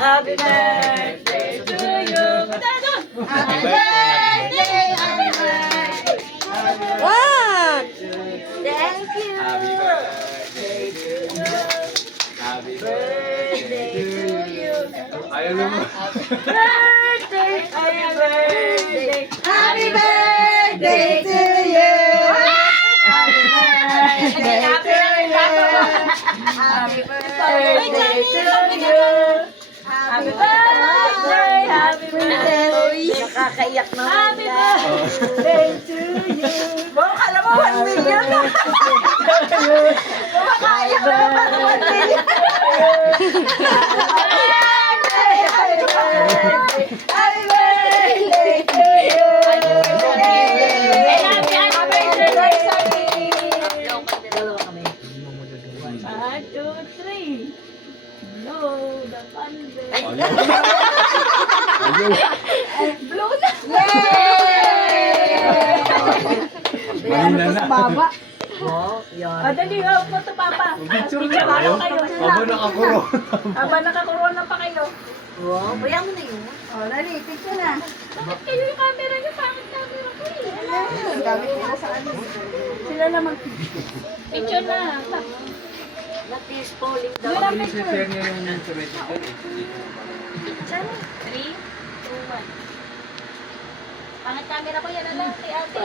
Happy birthday to you. Happy birthday, happy birthday. What? Thank you. Happy birthday to you. Happy birthday to you. Ayaw naman. Birthday, happy birthday. Happy birthday to you. Happy birthday to you. Happy birthday to you. Happy birthday, happy birthday. Nakakaiyak na. Happy birthday to you. Baka kala mo 1 million na. Kumakayak na para 1 million. Happy birthday. Happy birthday to you. One, two, three. Blow the candle. Blow na. Malina na. Baba. Dali, po to papa. Picture Picture na kayo. kayo. Aba nakakuro. Habang nakakorona pa kayo. Wow, bayan mo na yun. Oh, dali, picture na. Bakit kayo yung camera niyo? Bakit camera ko eh? Gamit nila sa ano. Sila naman. Picture na. That is falling down. Wala Please picture. share niyo yung information ko. 3, 2, 1. Pangit camera ko yan na lang kay ate.